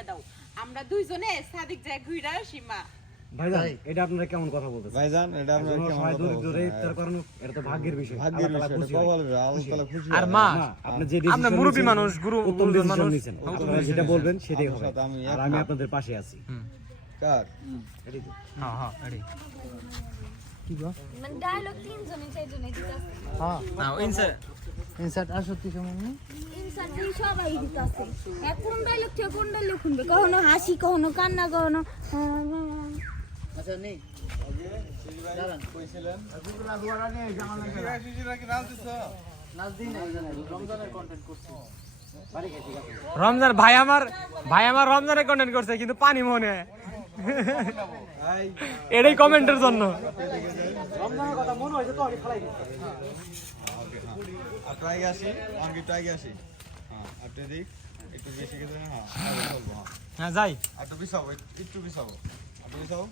কইরা দাও আমরা দুইজনে সাদিক যায় ঘুইরা সীমা ভাইজান এটা আপনারা কেমন কথা বলতেছেন ভাইজান এটা আমরা কেমন কথা দূরে ইফতার করানো এটা তো ভাগ্যের বিষয় ভাগ্যের বিষয় এটা কবল আল্লাহ তাআলা খুশি আর মা আপনি যে ডিসিশন আমরা মুরব্বি মানুষ গুরু উত্তম ডিসিশন মানুষ নিছেন আপনারা যেটা বলবেন সেটাই হবে সাথে আমি আর আমি আপনাদের পাশে আছি কার এটাই তো হ্যাঁ হ্যাঁ এডি কি গো মানে ডায়লগ তিনজনে চারজনে দিতাছে না ইনসার ইনসার্ট আসতি কেমন ইনসার্ট দিয়ে সবাই দিতাছে কোন ডায়লগ থেকে কোন ডায়লগ শুনবে কখনো হাসি কখনো কান্না কখনো আচ্ছা নেই দাঁড়ান কইছিলেন নাচ দিন রমজানের কন্টেন্ট করছি রমজান ভাই আমার রমজানের কন্টেন্ট করছে কিন্তু পানি মনে এটাই কমেন্টের জন্য রমজানের কথা মনে হইছে তো আমি ফলাই দিছি আর ট্রাই আসি আমি ট্রাই আসি হ্যাঁ আপনি দেখ একটু বেশি গেছে হ্যাঁ বলবো হ্যাঁ হ্যাঁ যাই একটু বিছাবো একটু বিছাবো আপনি বিছাও